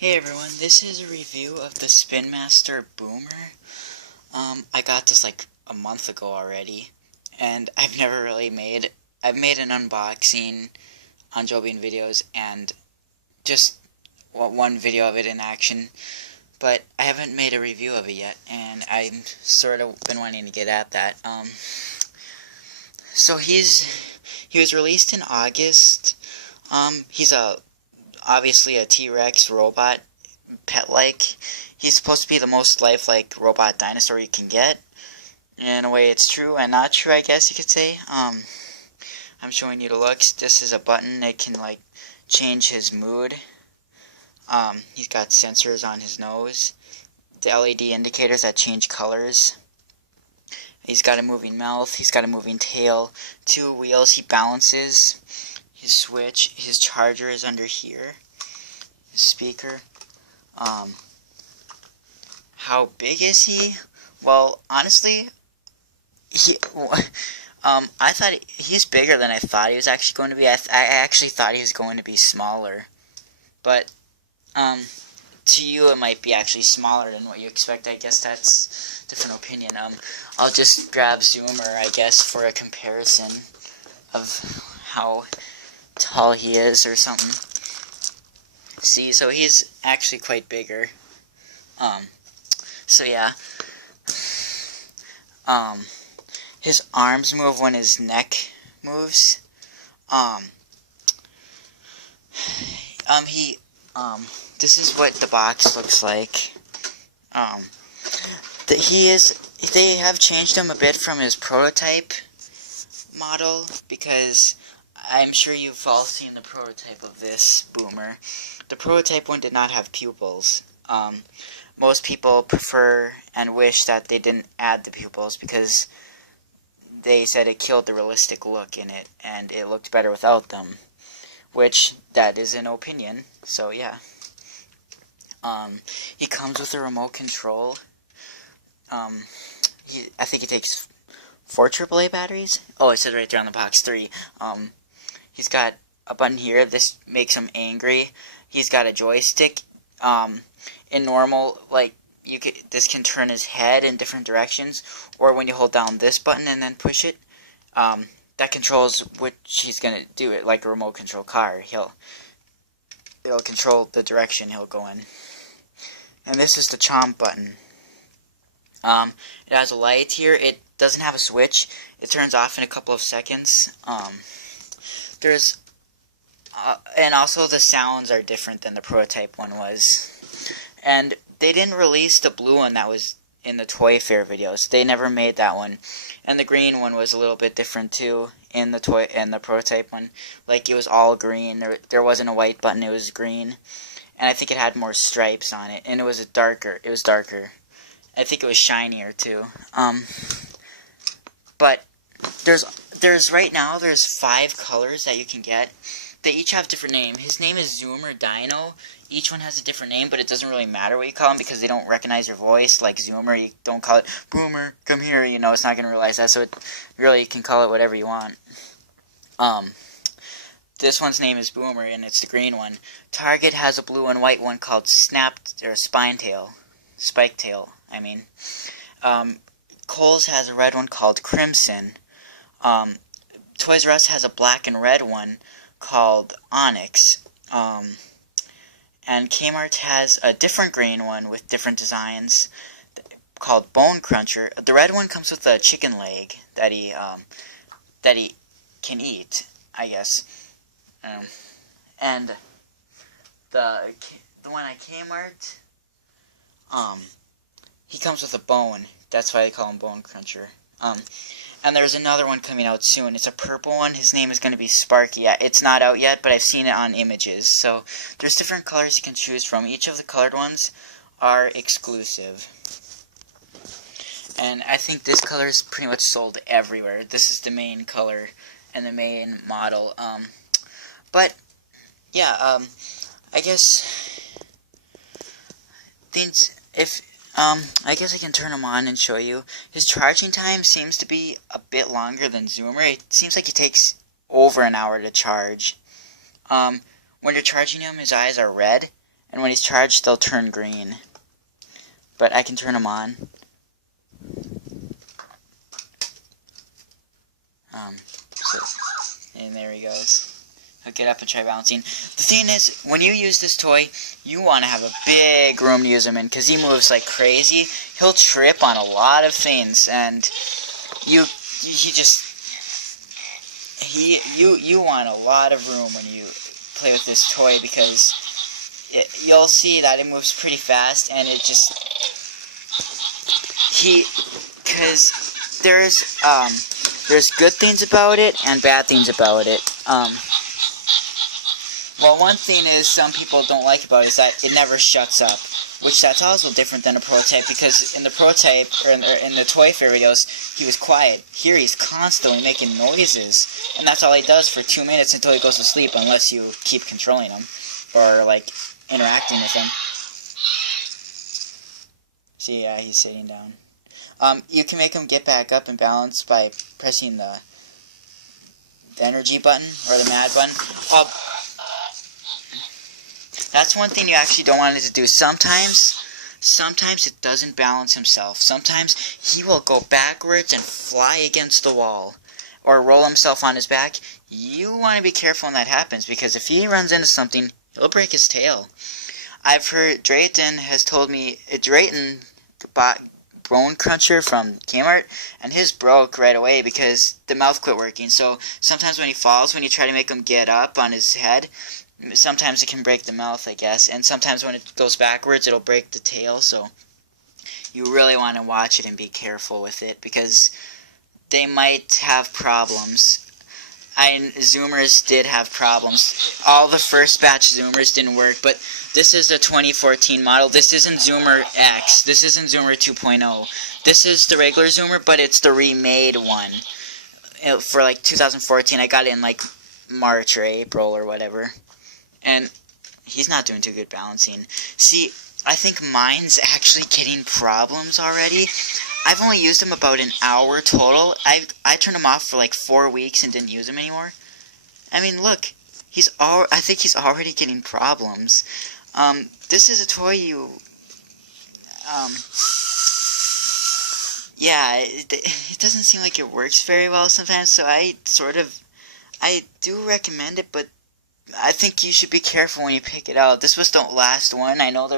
Hey everyone, this is a review of the Spin Master Boomer. I got this like a month ago already, and I've made an unboxing on Joe Bean Videos and just one video of it in action, but I haven't made a review of it yet, and I've sort of been wanting to get at that. So he was released in August. He's obviously a T-Rex robot, pet-like. He's supposed to be the most lifelike robot dinosaur you can get. In a way, it's true and not true, I guess you could say. I'm showing you the looks. This is a button that can, like, change his mood. He's got sensors on his nose. The LED indicators that change colors. He's got a moving mouth. He's got a moving tail. 2 wheels. He balances. His switch. His charger is under here. His speaker. How big is he? Well, honestly, I thought he's bigger than I thought he was actually going to be. I actually thought he was going to be smaller, but to you it might be actually smaller than what you expect. I guess that's a different opinion. I'll just grab Zoomer, I guess, for a comparison of how tall he is or something. See, so he's actually quite bigger. So yeah. His arms move when his neck moves. He, this is what the box looks like. They have changed him a bit from his prototype model, because I'm sure you've all seen the prototype of this Boomer. The prototype one did not have pupils. Most people prefer and wish that they didn't add the pupils because they said it killed the realistic look in it, and it looked better without them. Which, that is an opinion, so yeah. He comes with a remote control. I think he takes 4 AAA batteries. Oh, it says right there on the box 3. He's got a button here. This makes him angry. He's got a joystick. In normal, like, this can turn his head in different directions, or when you hold down this button and then push it, that controls which he's gonna do it, like a remote control car. It'll control the direction he'll go in. And this is the chomp button. It has a light here. It doesn't have a switch. It turns off in a couple of seconds. And also the sounds are different than the prototype one was. And they didn't release the blue one that was in the Toy Fair videos. They never made that one. And the green one was a little bit different too in the prototype one. Like, it was all green. There wasn't a white button. It was green. And I think it had more stripes on it. And it was darker. I think it was shinier too. But right now there's 5 colors that you can get. They each have different names. His name is Zoomer Dino. Each one has a different name, but it doesn't really matter what you call him because they don't recognize your voice. Like Zoomer, you don't call it Boomer, come here, it's not going to realize that, so you can call it whatever you want. This one's name is Boomer, and it's the green one. Target has a blue and white one called Spike Tail, I mean. Kohl's has a red one called Crimson. Toys R Us has a black and red one called Onyx. And Kmart has a different green one with different designs called Bone Cruncher. The red one comes with a chicken leg that he can eat, I guess. And the one at Kmart, he comes with a bone. That's why they call him Bone Cruncher. And there's another one coming out soon. It's a purple one. His name is going to be Sparky. It's not out yet, but I've seen it on images. So there's different colors you can choose from. Each of the colored ones are exclusive. And I think this color is pretty much sold everywhere. This is the main color and the main model. But yeah, I guess I guess I can turn him on and show you. His charging time seems to be a bit longer than Zoomer. It seems like it takes over an hour to charge. When you're charging him, his eyes are red, and when he's charged, they'll turn green. But I can turn them on. And there he goes. He'll get up and try balancing. The thing is, when you use this toy, you want to have a big room to use him in, because he moves like crazy. He'll trip on a lot of things, and you want a lot of room when you play with this toy, because you'll see that it moves pretty fast, and it just because there's good things about it and bad things about it. Well, one thing is some people don't like about it is that it never shuts up, which that's also different than a prototype, because in the prototype, or in the Toy Fair videos, he was quiet. Here he's constantly making noises, and that's all he does for 2 minutes until he goes to sleep, unless you keep controlling him, or, like, interacting with him. See, yeah, he's sitting down. You can make him get back up and balance by pressing the energy button, or the mad button. That's one thing you actually don't want it to do. Sometimes it doesn't balance himself. Sometimes he will go backwards and fly against the wall, or roll himself on his back. You want to be careful when that happens, because if he runs into something, he'll break his tail. I've heard Drayton has told me Drayton bought Bone Cruncher from Kmart, and his broke right away because the mouth quit working. So sometimes when he falls, when you try to make him get up on his head, sometimes it can break the mouth, I guess, and sometimes when it goes backwards, it'll break the tail. So you really want to watch it and be careful with it, because they might have problems. Zoomers did have problems. All the first batch Zoomers didn't work, but this is the 2014 model. This isn't Zoomer X. This isn't Zoomer 2.0. This is the regular Zoomer, but it's the remade one. For like 2014, I got it in like March or April or whatever. And he's not doing too good balancing. See, I think mine's actually getting problems already. I've only used him about an hour total. I turned him off for like 4 weeks and didn't use him anymore. I mean, look, I think he's already getting problems. This is a toy yeah, it doesn't seem like it works very well sometimes, so I do recommend it, but I think you should be careful when you pick it out. This was the last one. I know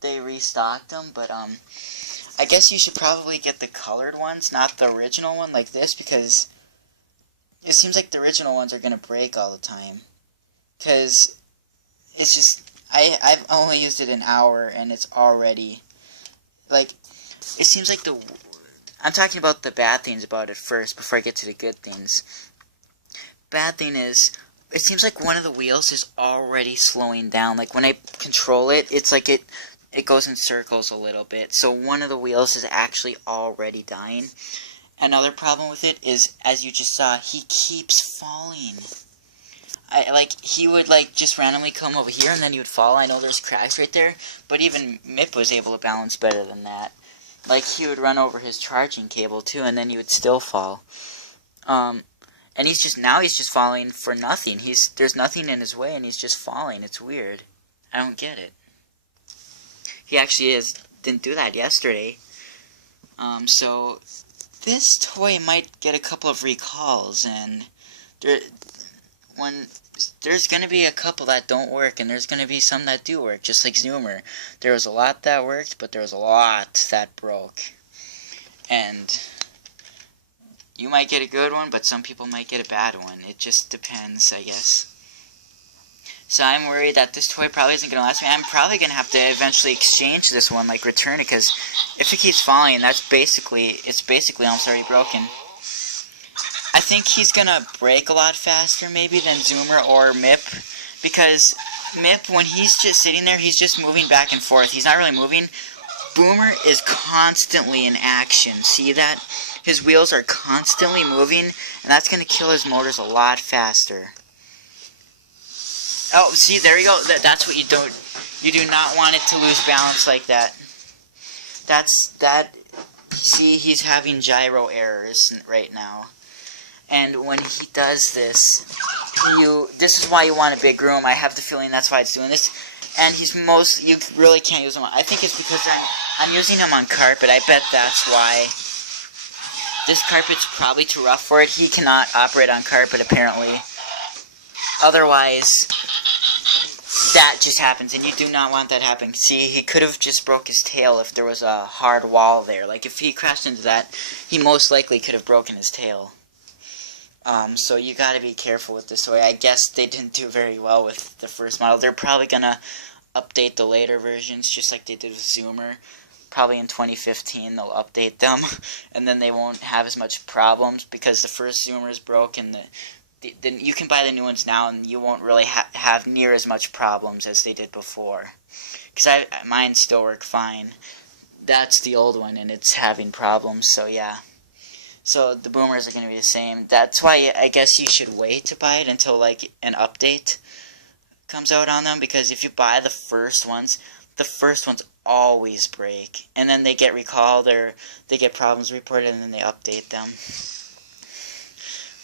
they restocked them, but I guess you should probably get the colored ones, not the original one like this, because it seems like the original ones are going to break all the time. Because it's just, I've only used it an hour, and it's already, like, it seems like I'm talking about the bad things about it first, before I get to the good things. Bad thing is, it seems like one of the wheels is already slowing down. Like, when I control it, it's like it goes in circles a little bit. So one of the wheels is actually already dying. Another problem with it is, as you just saw, he keeps falling. He would, just randomly come over here and then he would fall. I know there's cracks right there, but even Mip was able to balance better than that. Like, he would run over his charging cable, too, and then he would still fall. And he's just falling for nothing. There's nothing in his way, and he's just falling. It's weird. I don't get it. He actually didn't do that yesterday. So this toy might get a couple of recalls, and there's going to be a couple that don't work, and there's going to be some that do work, just like Zoomer. There was a lot that worked, but there was a lot that broke. And you might get a good one, but some people might get a bad one. It just depends, I guess. So I'm worried that this toy probably isn't going to last me. I'm probably going to have to eventually exchange this one, return it, because if it keeps falling, it's basically almost already broken. I think he's going to break a lot faster, maybe, than Zoomer or Mip, because Mip, when he's just sitting there, he's just moving back and forth. He's not really moving. Boomer is constantly in action. See that? His wheels are constantly moving, and that's going to kill his motors a lot faster. Oh, see, there you go. That's what you don't. You do not want it to lose balance like that. See, he's having gyro errors right now. And when he does this, this is why you want a big room. I have the feeling that's why it's doing this. And you really can't use him. I think it's because I'm using him on carpet. I bet that's why. This carpet's probably too rough for it. He cannot operate on carpet, apparently. Otherwise, that just happens, and you do not want that happening. See, he could have just broke his tail if there was a hard wall there. Like, if he crashed into that, he most likely could have broken his tail. So you gotta be careful with this way. I guess they didn't do very well with the first model. They're probably gonna update the later versions, just like they did with Zoomer. Probably in 2015 they'll update them, and then they won't have as much problems, because the first Zoomers broke, and you can buy the new ones now, and you won't really have near as much problems as they did before. Because mine still work fine. That's the old one, and it's having problems, so yeah. So the Boomers are going to be the same. That's why I guess you should wait to buy it until, like, an update comes out on them, because if you buy the first ones always break, and then they get recalled, or they get problems reported, and then they update them.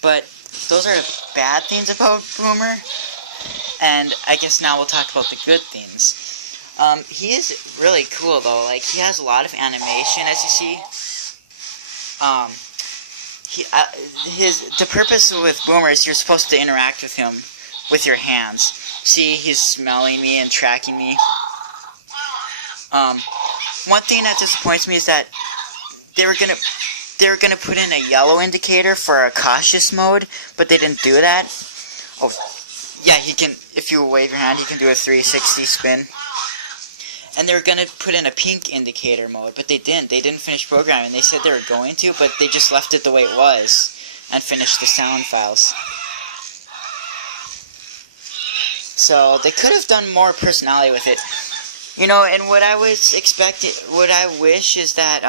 But those are the bad things about Boomer, and I guess now we'll talk about the good things. He is really cool, though. Like, he has a lot of animation, as you see. The purpose with Boomer is you're supposed to interact with him with your hands. See, he's smelling me and tracking me. One thing that disappoints me is that they were gonna put in a yellow indicator for a cautious mode, but they didn't do that. Oh, yeah, he can. If you wave your hand, he can do a 360 spin. And they were gonna put in a pink indicator mode, but they didn't. They didn't finish programming. They said they were going to, but they just left it the way it was and finished the sound files. So they could have done more personality with it. You know, and what I wish is that,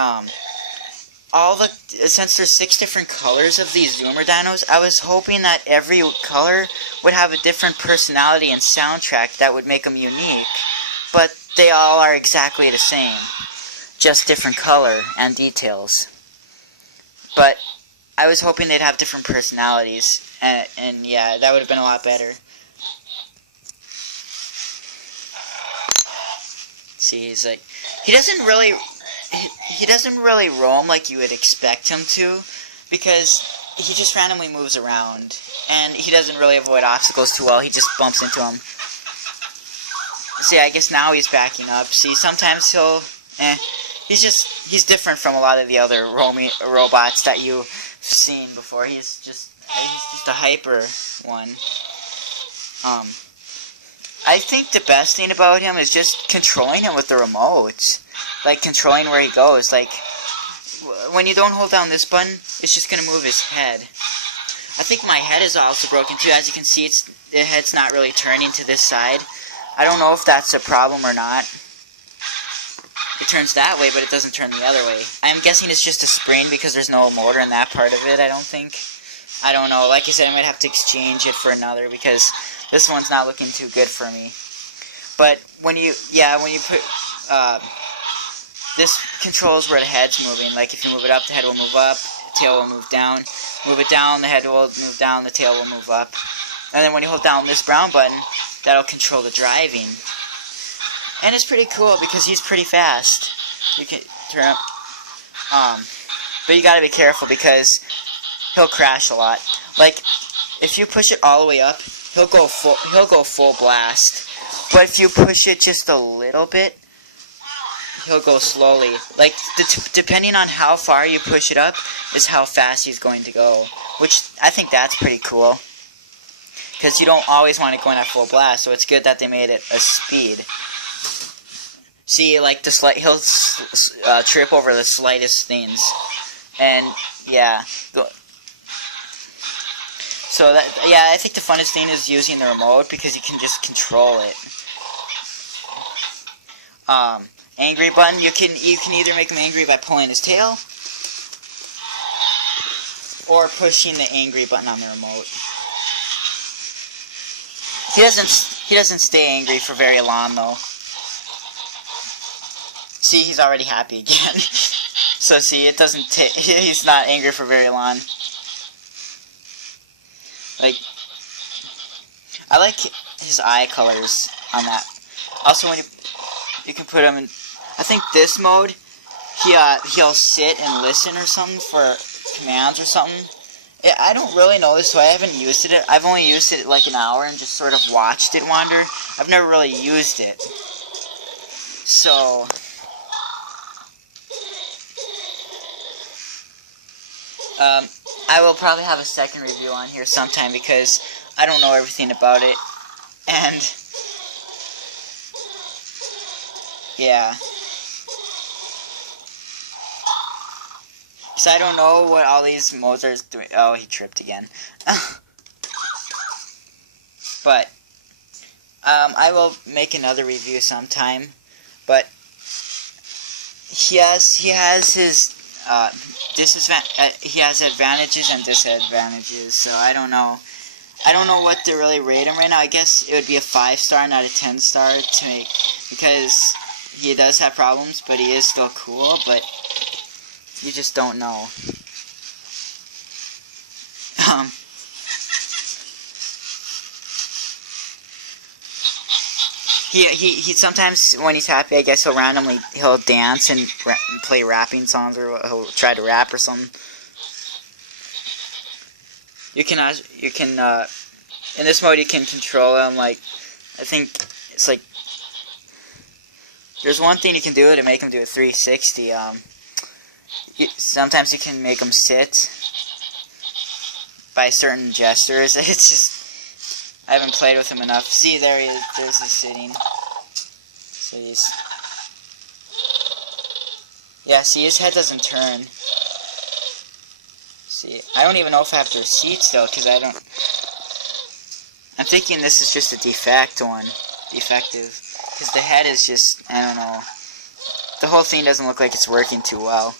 since there's 6 different colors of these Zoomer dinos, I was hoping that every color would have a different personality and soundtrack that would make them unique. But they all are exactly the same, just different color and details. But I was hoping they'd have different personalities, and yeah, that would have been a lot better. See, he's like, he doesn't really roam like you would expect him to, because he just randomly moves around, and he doesn't really avoid obstacles too well. He just bumps into them. See, I guess now he's backing up. See, sometimes he's different from a lot of the other robots that you've seen before. He's just a hyper one. I think the best thing about him is just controlling him with the remote. Like, controlling where he goes. Like, when you don't hold down this button, it's just going to move his head. I think my head is also broken too. As you can see, the head's not really turning to this side. I don't know if that's a problem or not. It turns that way, but it doesn't turn the other way. I'm guessing it's just a spring because there's no motor in that part of it, I don't think. I don't know. Like I said, I might have to exchange it for another because this one's not looking too good for me. But when you put, this controls where the head's moving. Like, if you move it up, the head will move up, the tail will move down. Move it down, the head will move down, the tail will move up. And then when you hold down this brown button, that'll control the driving. And it's pretty cool because he's pretty fast. You can turn up. But you gotta be careful because he'll crash a lot. Like, if you push it all the way up, he'll go full blast. But if you push it just a little bit, he'll go slowly. Like, depending on how far you push it up is how fast he's going to go. Which, I think that's pretty cool. Because you don't always want it going at full blast, so it's good that they made it a speed. See, like, he'll trip over the slightest things. And, yeah. So, I think the funnest thing is using the remote because you can just control it. Angry button, you can either make him angry by pulling his tail or pushing the angry button on the remote. He doesn't stay angry for very long though. See, he's already happy again. So see, he's not angry for very long. Like, I like his eye colors on that. Also, when you can put him in, I think this mode, he'll sit and listen or something for commands or something. I don't really know this, so I haven't used it. I've only used it like an hour and just sort of watched it wander. I've never really used it. So, I will probably have a second review on here sometime because I don't know everything about it. And, yeah. So I don't know what all these modes are doing. Oh, he tripped again. But, I will make another review sometime. But he has his he has advantages and disadvantages. So I don't know what to really rate him right now. I guess it would be a 5-star, not a 10-star to make, because he does have problems, but he is still cool. But you just don't know. He sometimes, when he's happy, I guess he'll dance and play rapping songs, or he'll try to rap or something. You can in this mode you can control him. Like, I think it's like there's one thing you can do to make him do a 360. Sometimes you can make him sit by certain gestures. It's just, I haven't played with him enough. See, there he is. There's his sitting. So see, his head doesn't turn. See, I don't even know if I have to receipt still, because I don't. I'm thinking this is just a defective, because the head is just, I don't know. The whole thing doesn't look like it's working too well.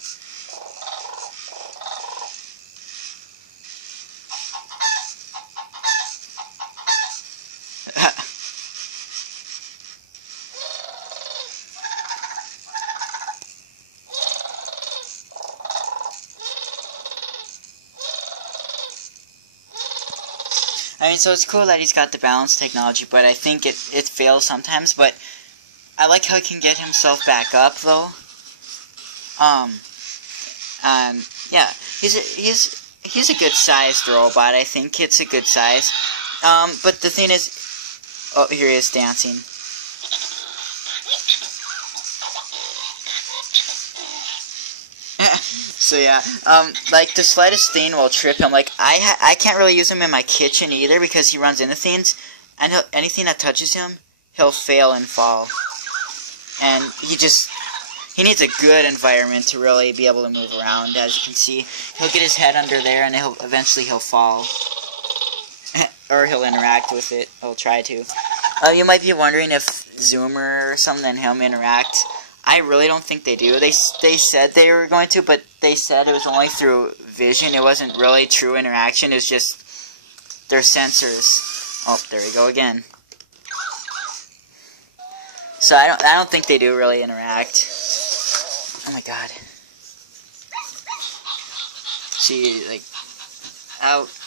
I mean, so it's cool that he's got the balance technology, but I think it fails sometimes. But I like how he can get himself back up, though. Yeah, he's a good sized robot. I think it's a good size. But the thing is, oh, here he is dancing. So yeah, like the slightest thing will trip him. Like I can't really use him in my kitchen either because he runs into things, and anything that touches him, he'll fail and fall. And he needs a good environment to really be able to move around. As you can see, he'll get his head under there, and eventually he'll fall, or he'll interact with it. He'll try to. You might be wondering if Zoomer or something and him interact. I really don't think they do. They said they were going to, but they said it was only through vision. It wasn't really true interaction. It was just their sensors. Oh, there we go again. So I don't think they do really interact. Oh my god. See, like,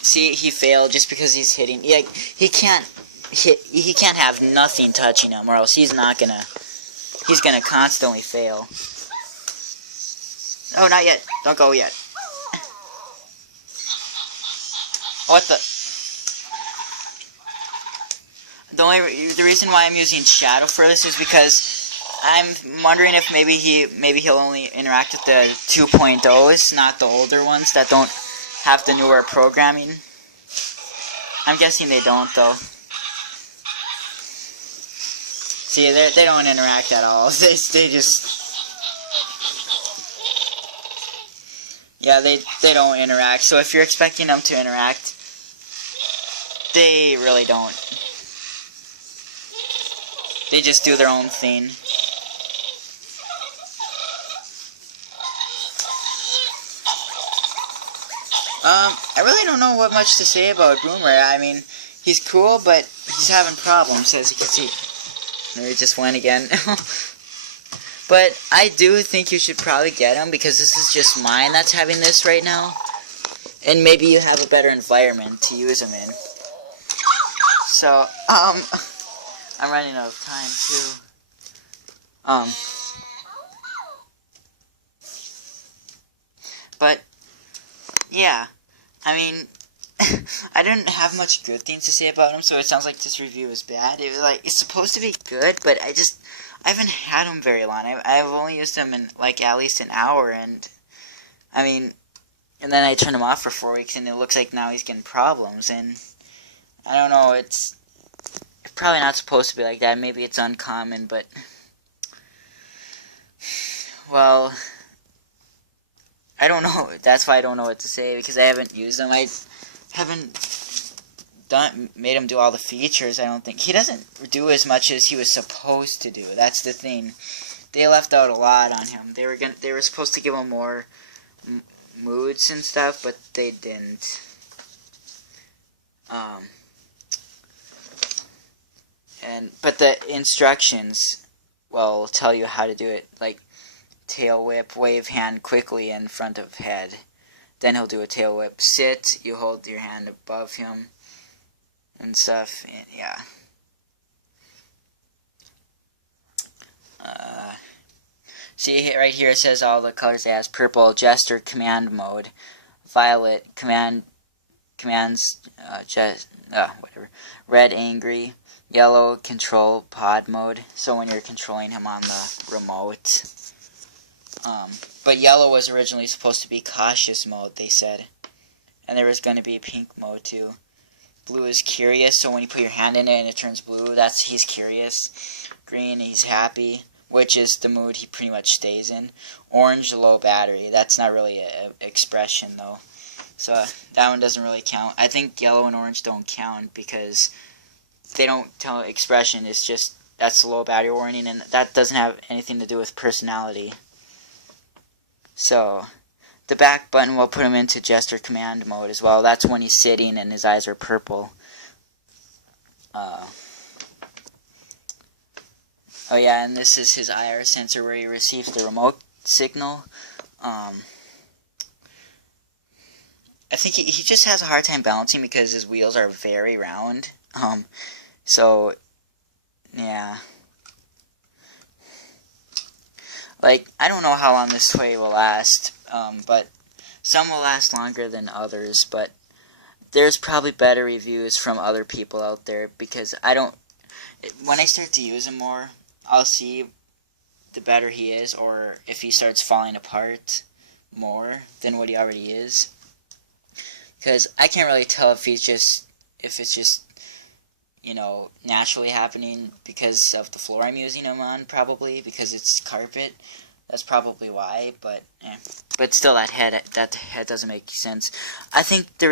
see, he failed just because he's hitting. Like, he can't have nothing touching him, or else he's gonna constantly fail. Oh, not yet. Don't go yet. What the? The reason why I'm using Shadow for this is because I'm wondering if maybe he'll only interact with the 2.0s, not the older ones that don't have the newer programming. I'm guessing they don't, though. See, they don't interact at all. They just... Yeah, they don't interact. So if you're expecting them to interact, they really don't. They just do their own thing. I really don't know what much to say about Boomer. I mean, he's cool, but he's having problems, as you can see. There he just went again. But I do think you should probably get him, because this is just mine that's having this right now. And maybe you have a better environment to use him in. So, I'm running out of time, too. But, yeah, I mean, I didn't have much good things to say about him, so it sounds like this review is bad. It was like, it's supposed to be good, but I haven't had him very long. I've only used him in, like, at least an hour, and, I mean, and then I turned him off for 4 weeks, and it looks like now he's getting problems, and, I don't know, it's probably not supposed to be like that. Maybe it's uncommon, but, well, I don't know. That's why I don't know what to say, because I haven't used them. I haven't made him do all the features, I don't think. He doesn't do as much as he was supposed to do. That's the thing. They left out a lot on him. They were supposed to give him more moods and stuff, but they didn't. But the instructions will tell you how to do it, like tail whip, wave hand quickly in front of head. Then he'll do a tail whip. Sit, you hold your hand above him and stuff, and yeah. See, right here it says all the colors it has. Purple, gesture, command mode. Violet, commands, whatever. Red, angry. Yellow, control, pod mode. So when you're controlling him on the remote. But yellow was originally supposed to be cautious mode, they said. And there was going to be pink mode too. Blue is curious, so when you put your hand in it and it turns blue, he's curious. Green, he's happy, which is the mood he pretty much stays in. Orange, low battery. That's not really an expression though. So that one doesn't really count. I think yellow and orange don't count because they don't tell expression. It's just, that's the low battery warning, and that doesn't have anything to do with personality. So, the back button will put him into gesture command mode as well. That's when he's sitting and his eyes are purple. Oh yeah, and this is his IR sensor where he receives the remote signal. I think he just has a hard time balancing because his wheels are very round. So, yeah. Like, I don't know how long this toy will last, but some will last longer than others, but there's probably better reviews from other people out there, because when I start to use him more, I'll see the better he is, or if he starts falling apart more than what he already is, because I can't really tell if it's just, you know, naturally happening because of the floor I'm using him on, probably, because it's carpet. That's probably why, but still, that head doesn't make sense. I think the